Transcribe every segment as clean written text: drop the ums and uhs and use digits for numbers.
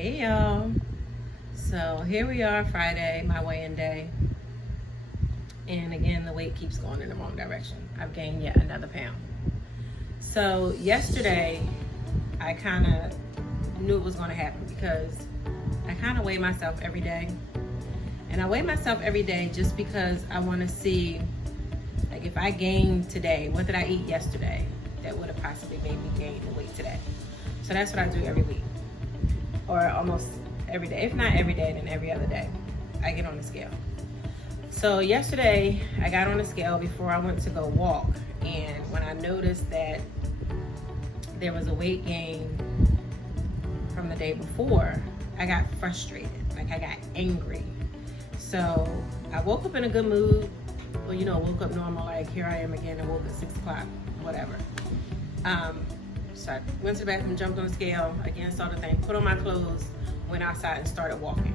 Hey y'all. So here we are, Friday, my weigh-in day. And again, the weight keeps going in the wrong direction. I've gained yet another pound. So yesterday, I kind of knew it was going to happen because I kind of weigh myself every day. And I weigh myself every day just because I want to see, like, if I gained today, what did I eat yesterday that would have possibly made me gain the weight today? So that's what I do every week, or almost every day. If not every day, then every other day I get on the scale. So yesterday I got on the scale before I went to go walk, and when I noticed that there was a weight gain from the day before, I got frustrated. Like, I got angry. So I woke up in a good mood. Well, woke up normal, like here I am again. I woke at 6 o'clock, whatever. So I went to the bathroom, jumped on the scale, again saw the thing, put on my clothes, went outside and started walking.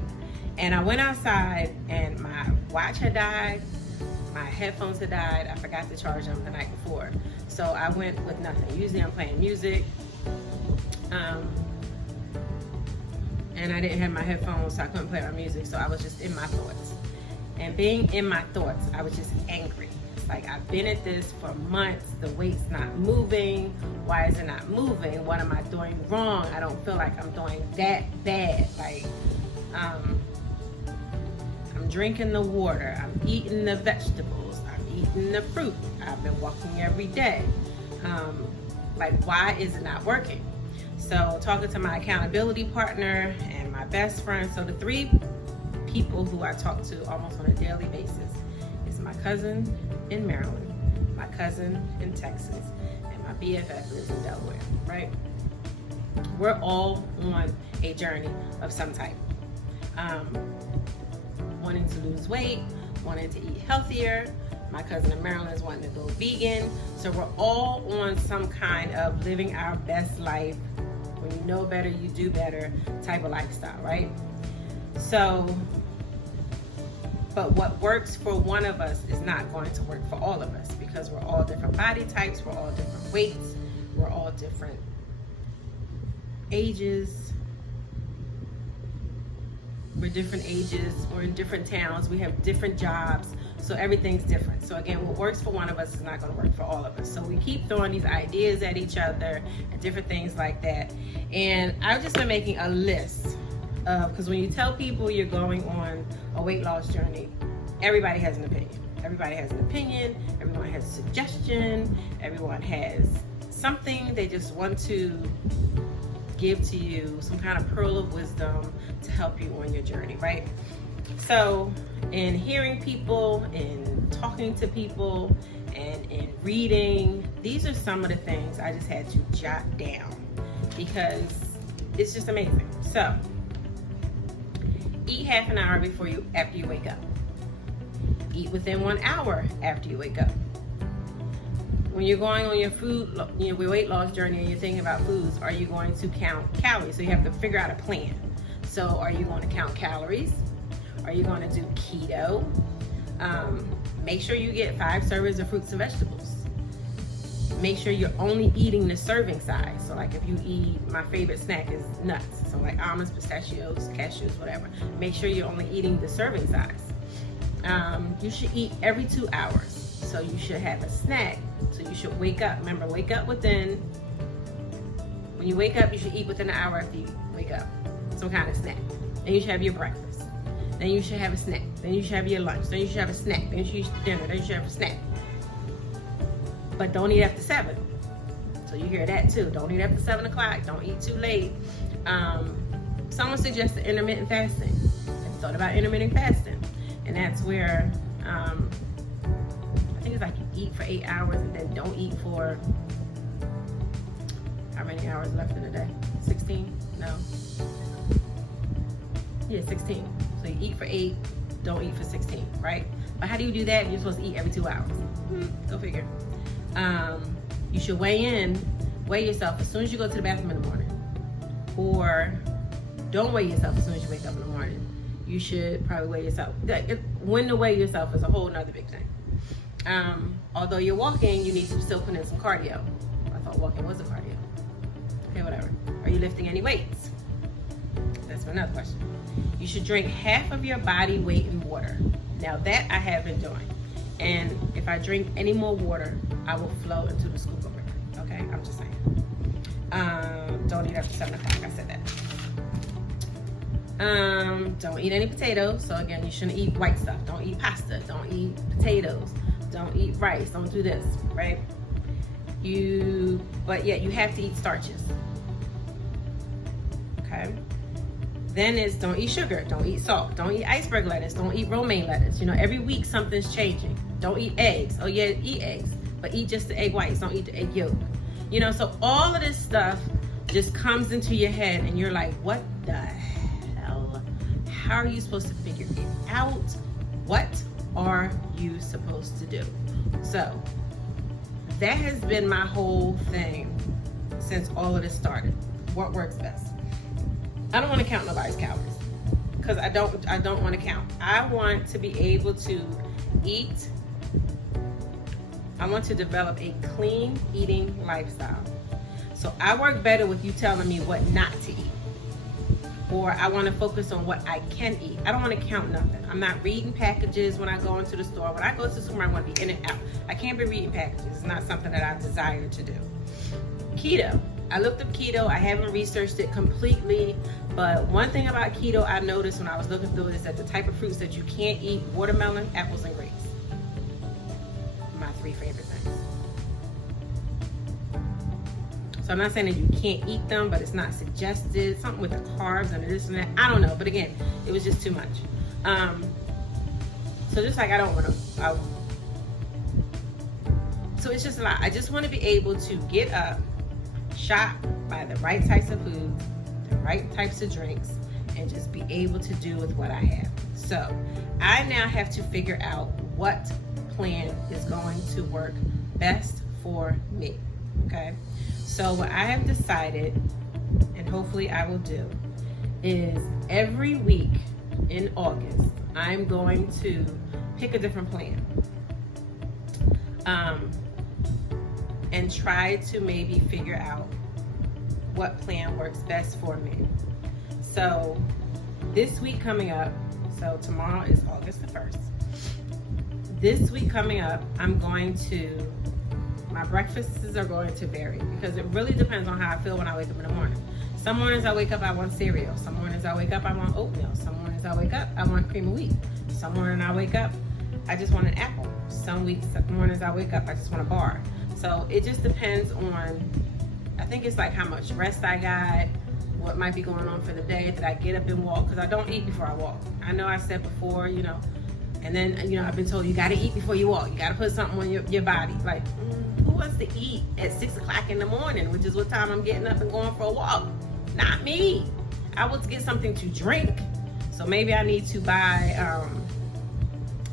And I went outside and my watch had died, my headphones had died, I forgot to charge them the night before. So I went with nothing. Usually I'm playing music, and I didn't have my headphones, so I couldn't play my music, so I was just in my thoughts. And being in my thoughts, I was just angry. It's like, I've been at this for months, the weight's not moving. Why is it not moving? What am I doing wrong? I don't feel like I'm doing that bad. Like, I'm drinking the water, I'm eating the vegetables, I'm eating the fruit, I've been walking every day. Like, why is it not working? So talking to my accountability partner and my best friend, so the three people who I talk to almost on a daily basis is my cousin in Maryland, my cousin in Texas, and my BFF lives in Delaware, right? We're all on a journey of some type. Wanting to lose weight, wanting to eat healthier. My cousin in Maryland is wanting to go vegan. So we're all on some kind of living our best life. When you know better, you do better type of lifestyle, right? So, but what works for one of us is not going to work for all of us, because we're all different body types, we're all different weights, we're all different ages. We're different ages, we're in different towns, we have different jobs, so everything's different. So again, what works for one of us is not going to work for all of us. So we keep throwing these ideas at each other and different things like that. And I've just been making a list of, because when you tell people you're going on a weight loss journey, everybody has an opinion. Everybody has an opinion, everyone has a suggestion, everyone has something they just want to give to you, some kind of pearl of wisdom to help you on your journey, right? So in hearing people, in talking to people, and in reading, these are some of the things I just had to jot down because it's just amazing. So eat half an hour after you wake up. Eat within 1 hour after you wake up. When you're going on your weight loss journey and you're thinking about foods, are you going to count calories? So you have to figure out a plan. So are you going to count calories? Are you going to do keto? Make sure you get 5 servings of fruits and vegetables. Make sure you're only eating the serving size. So like, if you eat, my favorite snack is nuts. So like almonds, pistachios, cashews, whatever. Make sure you're only eating the serving size. You should eat every 2 hours. So you should have a snack. So you should wake up. Remember, when you wake up, you should eat within an hour after you wake up. Some kind of snack. Then you should have your breakfast. Then you should have a snack. Then you should have your lunch. Then you should have a snack. Then you should have dinner. Then you should have a snack. But don't eat after 7. So you hear that too. Don't eat after 7 o'clock. Don't eat too late. Someone suggested intermittent fasting. I thought about intermittent fasting. And that's where, I think it's like you eat for 8 hours and then don't eat for, how many hours left in the day? 16? No. Yeah, 16. So you eat for 8, don't eat for 16, right? But how do you do that if you're supposed to eat every 2 hours? Go figure. You should weigh yourself as soon as you go to the bathroom in the morning. Or don't weigh yourself as soon as you wake up in the morning. You should probably weigh yourself. When to weigh yourself is a whole nother big thing. Although you're walking, you need to still put in some cardio. I thought walking was a cardio. Okay, whatever. Are you lifting any weights? That's another question. You should drink half of your body weight in water. Now that I have been doing. And if I drink any more water, I will flow into the scuba river. Okay, I'm just saying. Don't eat after 7 o'clock, I said that. Don't eat any potatoes. So again, you shouldn't eat white stuff. Don't eat pasta. Don't eat potatoes. Don't eat rice. Don't do this, right? But yeah, you have to eat starches. Okay. Then it's don't eat sugar, don't eat salt, don't eat iceberg lettuce, don't eat romaine lettuce. You know, every week something's changing. Don't eat eggs. Oh yeah, eat eggs, but eat just the egg whites. Don't eat the egg yolk. You know, so all of this stuff just comes into your head and you're like, what the hell? How are you supposed to figure it out? What are you supposed to do? So that has been my whole thing since all of this started. What works best? I don't want to count nobody's calories because I don't want to count. I want to be able to eat. I want to develop a clean eating lifestyle. So I work better with you telling me what not to eat. Or I want to focus on what I can eat. I don't want to count nothing. I'm not reading packages when I go into the store. When I go to the store, I want to be in and out. I can't be reading packages. It's not something that I desire to do. Keto. I looked up keto. I haven't researched it completely, but one thing about keto I noticed when I was looking through it is that the type of fruits that you can't eat: watermelon, apples, and grapes. My 3 favorite things. So I'm not saying that you can't eat them, but it's not suggested. Something with the carbs and this and that. I don't know, but again, it was just too much. So just like I don't want to. So it's just a lot. I just want to be able to get up, shop, buy the right types of food, the right types of drinks, and just be able to do with what I have. So I now have to figure out what plan is going to work best for me. Okay. So what I have decided, and hopefully I will do, is every week in August, I'm going to pick a different plan. And try to maybe figure out what plan works best for me. So this week coming up, so tomorrow is August the 1st. This week coming up, my breakfasts are going to vary because it really depends on how I feel when I wake up in the morning. Some mornings I wake up, I want cereal. Some mornings I wake up, I want oatmeal. Some mornings I wake up, I want cream of wheat. Some mornings I wake up, I just want an apple. Some mornings I wake up, I just want a bar. So it just depends on, I think it's like how much rest I got, what might be going on for the day, that I get up and walk, because I don't eat before I walk. I know I said before, and then, I've been told you got to eat before you walk. You got to put something on your body. Like, who wants to eat at 6 o'clock in the morning, which is what time I'm getting up and going for a walk? Not me. I would get something to drink. So maybe I need to buy,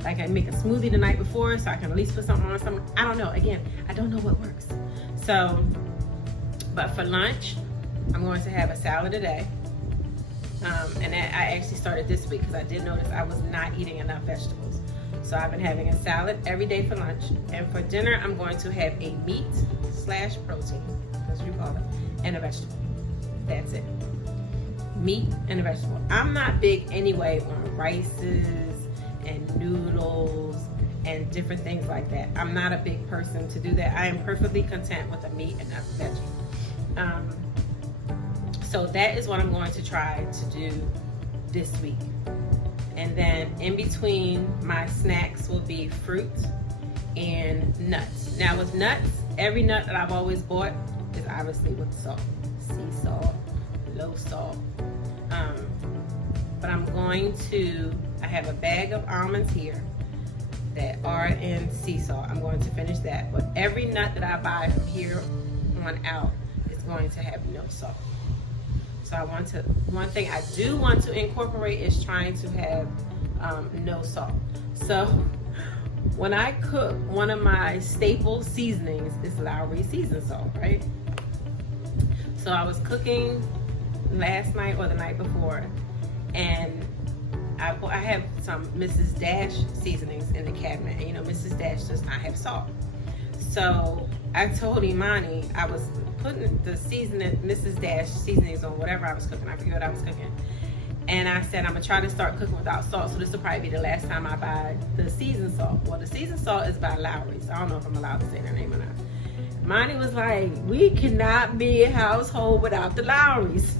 I make a smoothie the night before so I can at least put something on something. I don't know. Again, I don't know what works. So, but for lunch, I'm going to have a salad a day. And that I actually started this week because I did notice I was not eating enough vegetables. So I've been having a salad every day for lunch. And for dinner, I'm going to have a meat/protein, that's what you call it, and a vegetable. That's it. Meat and a vegetable. I'm not big anyway on rices and noodles and different things like that. I'm not a big person to do that. I am perfectly content with a meat and a veggie. So that is what I'm going to try to do this week. And then in between, my snacks will be fruit and nuts. Now with nuts, every nut that I've always bought is obviously with salt. Sea salt, low salt. But I have a bag of almonds here that are in sea salt. I'm going to finish that. But every nut that I buy from here on out is going to have no salt. So one thing I do want to incorporate is trying to have no salt. So when I cook, one of my staple seasonings is Lowry seasoned salt, right? So I was cooking last night or the night before, and I have some Mrs. Dash seasonings in the cabinet. And Mrs. Dash does not have salt. So I told Imani I was putting the seasoning, Mrs. Dash seasonings on whatever I was cooking. I forget what I was cooking. And I said, I'm gonna try to start cooking without salt. So this will probably be the last time I buy the seasoned salt. Well, the seasoned salt is by Lowry's. I don't know if I'm allowed to say their name or not. Imani was like, we cannot be a household without the Lowry's.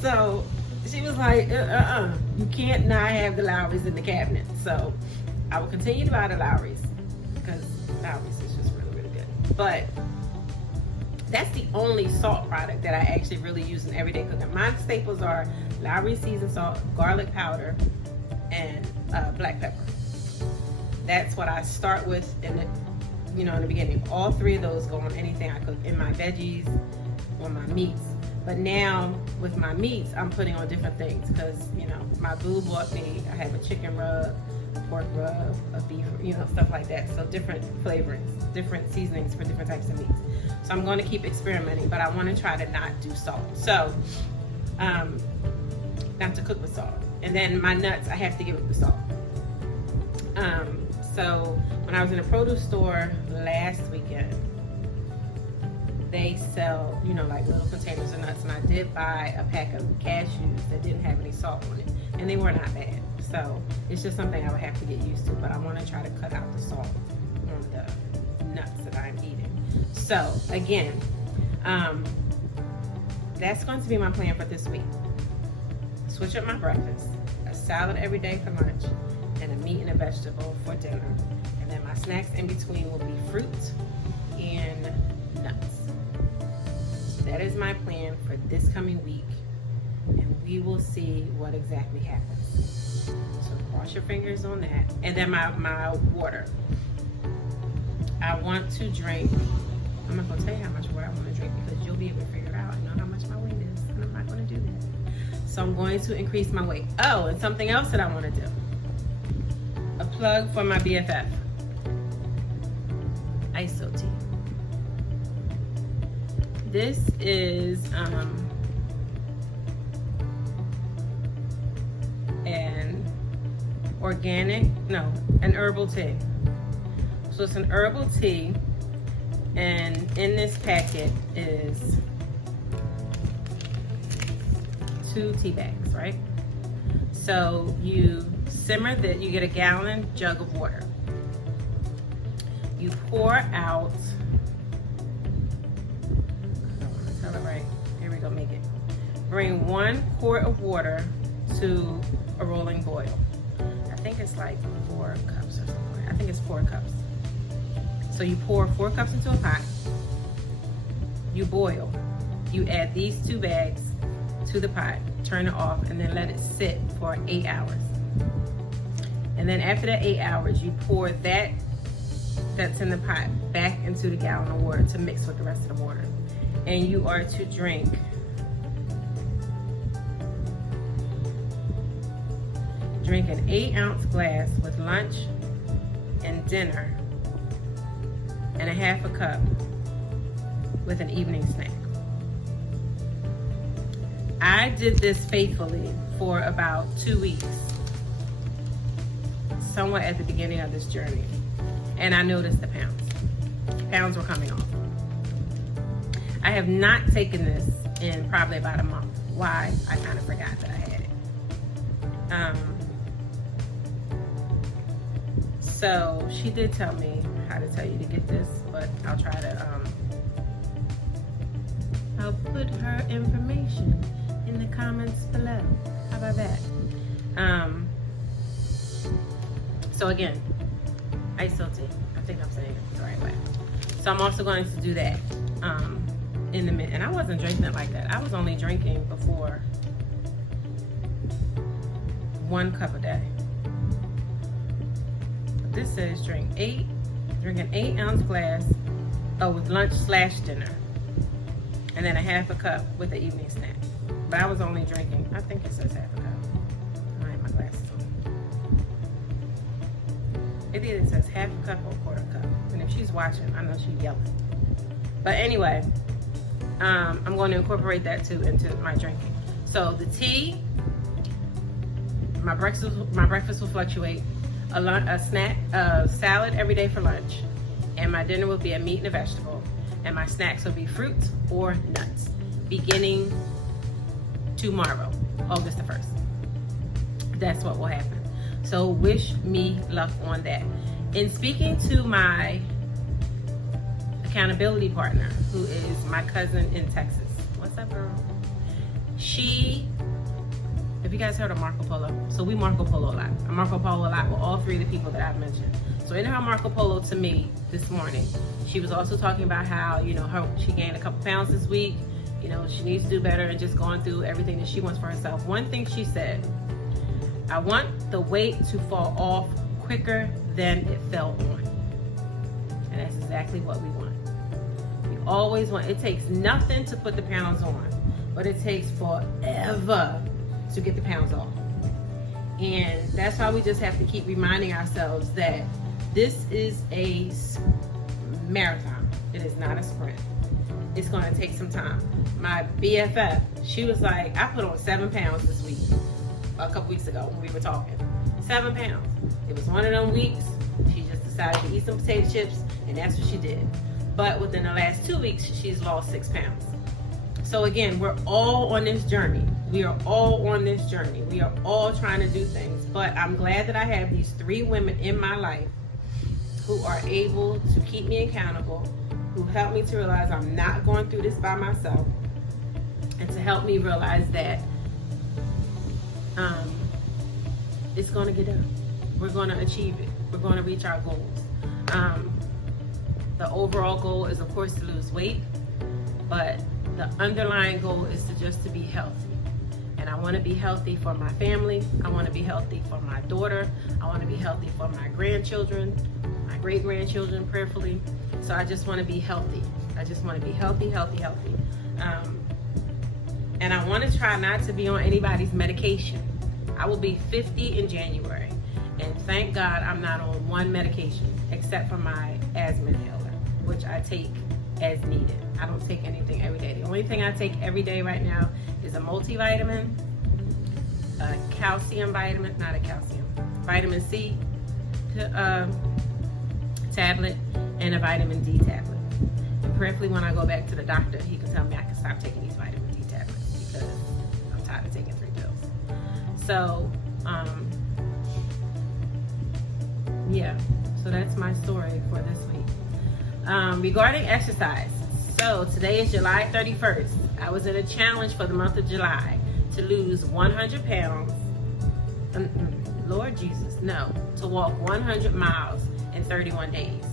So she was like, you can't not have the Lowry's in the cabinet. So I will continue to buy the Lowry's because Lowry's is just really, really good. But that's the only salt product that I actually really use in everyday cooking. My staples are Lowry's seasoned salt, garlic powder, and black pepper. That's what I start with in the beginning. All three of those go on anything I cook, in my veggies, on my meats. But now with my meats, I'm putting on different things because, my boo bought me, I have a chicken rub, pork rub, a beef, stuff like that. So different flavorings, different seasonings for different types of meats. So I'm going to keep experimenting, but I want to try to not do salt. So, not to cook with salt. And then my nuts, I have to give it with salt. So when I was in a produce store last weekend, they sell, like little containers of nuts, and I did buy a pack of cashews that didn't have any salt on it, and they were not bad. So it's just something I would have to get used to, but I want to try to cut out the salt on the nuts that I'm eating. So again, that's going to be my plan for this week. Switch up my breakfast, a salad every day for lunch, and a meat and a vegetable for dinner. And then my snacks in between will be fruit and nuts. That is my plan for this coming week, and we will see what exactly happens. So cross your fingers on that. And then my water. I want to drink, I'm not going to tell you how much water I want to drink because you'll be able to figure it out and know how much my weight is, and I'm not going to do that. So I'm going to increase my weight. Oh, and something else that I want to do. A plug for my BFF. Iaso Tea. This is an herbal tea. So it's an herbal tea, and in this packet is 2 tea bags, right? So you simmer that, you get a gallon jug of water. You pour out, I don't want to tell it right. Here we go, make it. Bring 1 quart of water to a rolling boil. I think it's like 4 cups or something. I think it's 4 cups. So you pour 4 cups into a pot. You boil. You add these 2 bags to the pot, turn it off, and then let it sit for 8 hours. And then after that 8 hours, you pour that's in the pot back into the gallon of water to mix with the rest of the water. And you are to drink an 8-ounce glass with lunch and dinner, and a half a cup with an evening snack. I did this faithfully for about 2 weeks, somewhat at the beginning of this journey, and I noticed the pounds were coming off. I have not taken this in probably about a month. Why? I kind of forgot that I had it. So she did tell me how to tell you to get this, but I'll try to, I'll put her information in the comments below. How about that? So again, Iaso Tea. I think I'm saying it the right way. So I'm also going to do that in the minute. And I wasn't drinking it like that. I was only drinking before 1 cup a day. This says drink an 8-ounce glass with lunch / dinner, and then a half a cup with the evening snack. But I was only drinking, I think it says half a cup. I have my glasses on. It either says half a cup or a quarter cup. And if she's watching, I know she's yelling. But anyway, I'm going to incorporate that too into my drinking. So the tea, my breakfast will fluctuate. a snack, salad every day for lunch, and my dinner will be a meat and a vegetable, and my snacks will be fruits or nuts, beginning tomorrow, August the 1st. That's what will happen. So wish me luck on that. In speaking to my accountability partner, who is my cousin in Texas. What's up, girl? Have you guys heard of Marco Polo? So we Marco Polo a lot. I Marco Polo a lot with all three of the people that I've mentioned. So in her Marco Polo to me this morning, she was also talking about how, she gained a couple pounds this week. She needs to do better and just going through everything that she wants for herself. One thing she said, I want the weight to fall off quicker than it fell on. And that's exactly what we want. We always want, it takes nothing to put the pounds on, but it takes forever to get the pounds off. And that's why we just have to keep reminding ourselves that this is a marathon. It is not a sprint. It's going to take some time. My BFF, she was like, I put on 7 pounds this week, a couple weeks ago when we were talking. 7 pounds. It was one of them weeks. She just decided to eat some potato chips, and that's what she did. But within the last 2 weeks, she's lost 6 pounds. So again, we're all on this journey. We are all on this journey. We are all trying to do things. But I'm glad that I have these 3 women in my life who are able to keep me accountable, who help me to realize I'm not going through this by myself, and to help me realize that it's going to get done. We're going to achieve it. We're going to reach our goals. The overall goal is, of course, to lose weight, but the underlying goal is to be healthy. And I want to be healthy for my family. I want to be healthy for my daughter. I want to be healthy for my grandchildren, my great-grandchildren, prayerfully. So I just want to be healthy. I just want to be healthy. And I want to try not to be on anybody's medication. I will be 50 in January. And thank God I'm not on one medication except for my asthma inhaler, which I take as needed. I don't take anything every day. The only thing I take every day right now is a multivitamin, a calcium vitamin, vitamin C tablet, and a vitamin D tablet. And prayerfully when I go back to the doctor, he can tell me I can stop taking these vitamin D tablets because I'm tired of taking 3 pills. So, yeah, so that's my story for this week. Regarding exercise, so today is July 31st. I was in a challenge for the month of July to lose 100 pounds. Lord Jesus, no, to walk 100 miles in 31 days.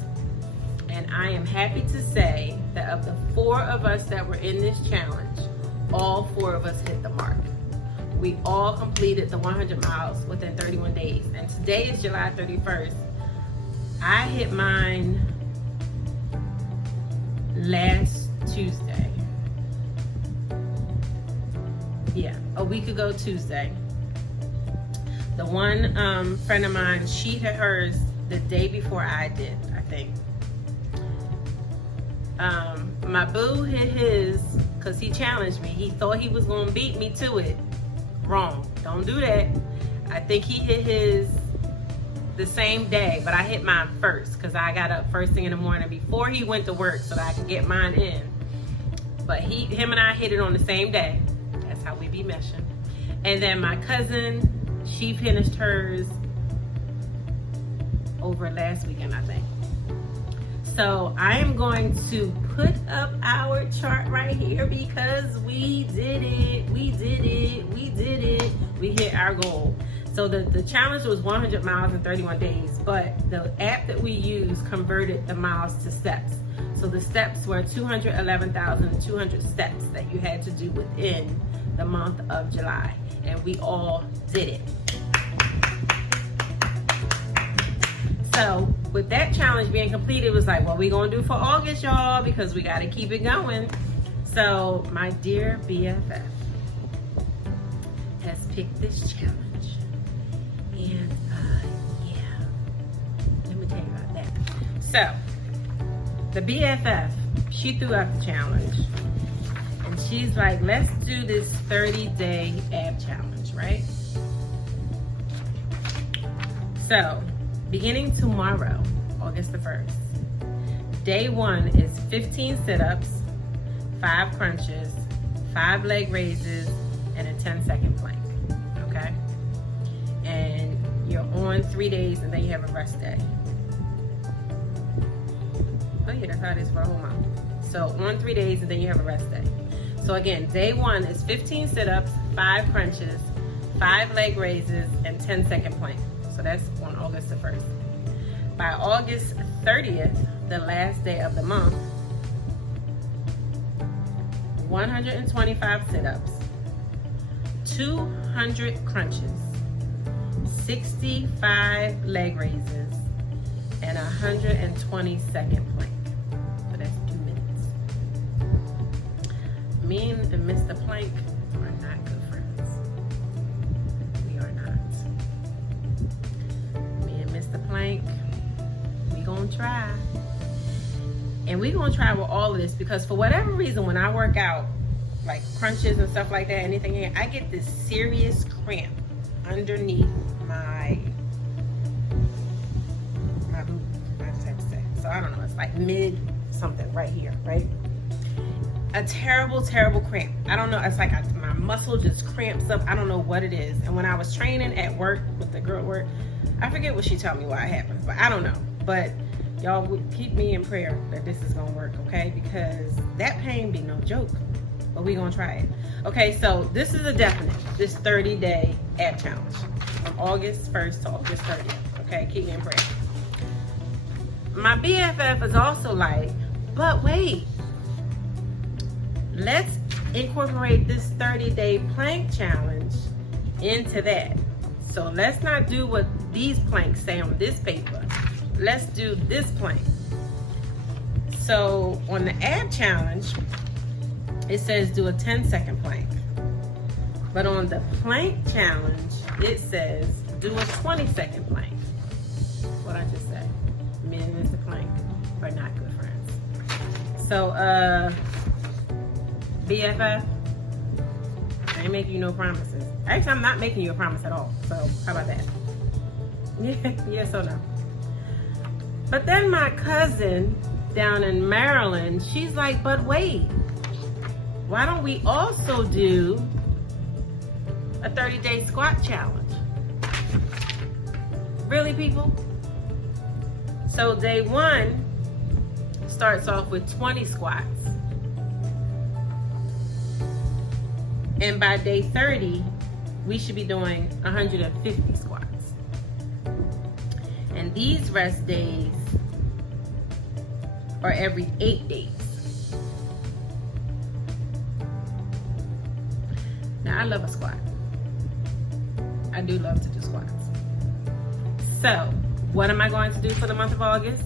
And I am happy to say that of the 4 of us that were in this challenge, all 4 of us hit the mark. We all completed the 100 miles within 31 days. And today is July 31st. I hit mine last Tuesday. Yeah, a week ago Tuesday. The one friend of mine, she hit hers the day before I did, I think. My boo hit his because he challenged me. He thought he was going to beat me to it. Wrong. Don't do that. I think he hit his the same day, but I hit mine first because I got up first thing in the morning before he went to work so that I could get mine in. But him and I hit it on the same day. That's how we be meshing. And then my cousin, she finished hers over last weekend, I think. So I am going to put up our chart right here because we did it. We hit our goal. So the challenge was 100 miles in 31 days, but the app that we use converted the miles to steps. So the steps were 211,200 steps that you had to do within the month of July. And we all did it. So with that challenge being completed, it was like, what we gonna do for August, y'all? Because we gotta keep it going. So my dear BFF has picked this challenge. And yeah, let me tell you about that. So the BFF, she threw out the challenge. And she's like, let's do this 30-day ab challenge, right? So beginning tomorrow, August the 1st, day 1 is 15 sit-ups, 5 crunches, 5 leg raises, and a 10-second plank, okay? And you're on 3 days, and then you have a rest day. Oh yeah, that's how it is for a whole month. So on 3 days, and then you have a rest day. So again, day 1 is 15 sit-ups, 5 crunches, 5 leg raises, and 10-second plank. So that's on August the 1st. By August 30th, the last day of the month, 125 sit-ups, 200 crunches, 65 leg raises, and 120-second plank. So that's 2 minutes. Me and Mr. Plank are not good friends. We are not. Me and Mr. Plank, we gonna try. And we gonna try with all of this because for whatever reason, when I work out, like crunches and stuff like that, anything, I get this serious cramp underneath my boob, I just have to say. So I don't know, it's like mid something right here, right? A terrible, terrible cramp. I don't know, it's like my muscle just cramps up. I don't know what it is. And when I was training at work with the girl at work, I forget what she told me why it happens, but I don't know. But y'all would keep me in prayer that this is gonna work, okay? Because that pain be no joke, but we gonna try it. Okay, so this is a definite, this 30-day ab challenge from August 1st to August 30th, okay? Keep me in prayer. My BFF is also like, but wait, let's incorporate this 30-day plank challenge into that. So let's not do what these planks say on this paper. Let's do this plank. So on the ab challenge, it says do a 10-second plank. But on the plank challenge, it says do a 20-second plank. What I just said. Me and Mr. Plank are not good friends. So BFF, I ain't making you no promises. Actually, I'm not making you a promise at all. So how about that? Yeah, yes or no? But then my cousin down in Maryland, she's like, but wait, why don't we also do a 30-day squat challenge? Really, people? So day 1 starts off with 20 squats. And by day 30, we should be doing 150 squats. And these rest days are every 8 days. Now, I love a squat. I do love to do squats. So, what am I going to do for the month of August?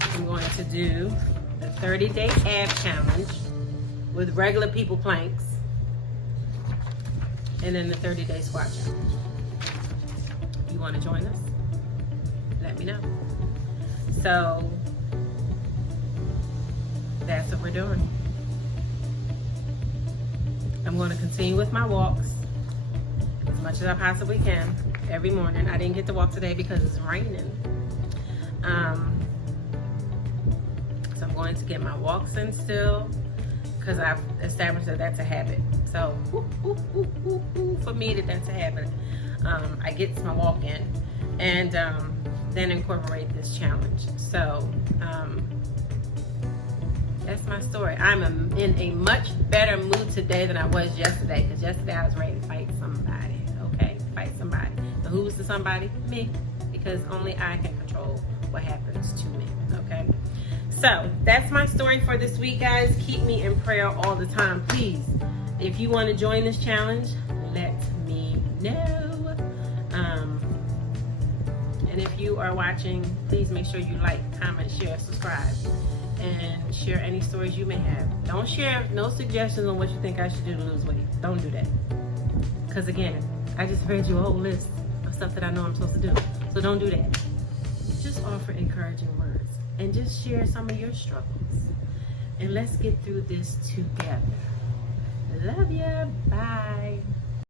I'm going to do the 30-day ab challenge with regular people planks, and then the 30-day squat challenge. You want to join us? Let me know. So that's what we're doing. I'm going to continue with my walks as much as I possibly can every morning. I didn't get to walk today because it's raining. So I'm going to get my walks in still because I've established that that's a habit. So for me, that's a habit. I get my walk in and then incorporate this challenge. So that's my story. I'm in a much better mood today than I was yesterday, because yesterday I was ready to fight somebody, okay? Fight somebody. And who's the somebody? Me, because only I can control what happens to me, okay? So that's my story for this week, guys. Keep me in prayer all the time, please. If you want to join this challenge, let me know. And if you are watching, please make sure you like, comment, share, subscribe, and share any stories you may have. Don't share no suggestions on what you think I should do to lose weight. Don't do that. Because again, I just read you a whole list of stuff that I know I'm supposed to do. So don't do that. Just offer encouraging words and just share some of your struggles. And let's get through this together. Love ya. Bye.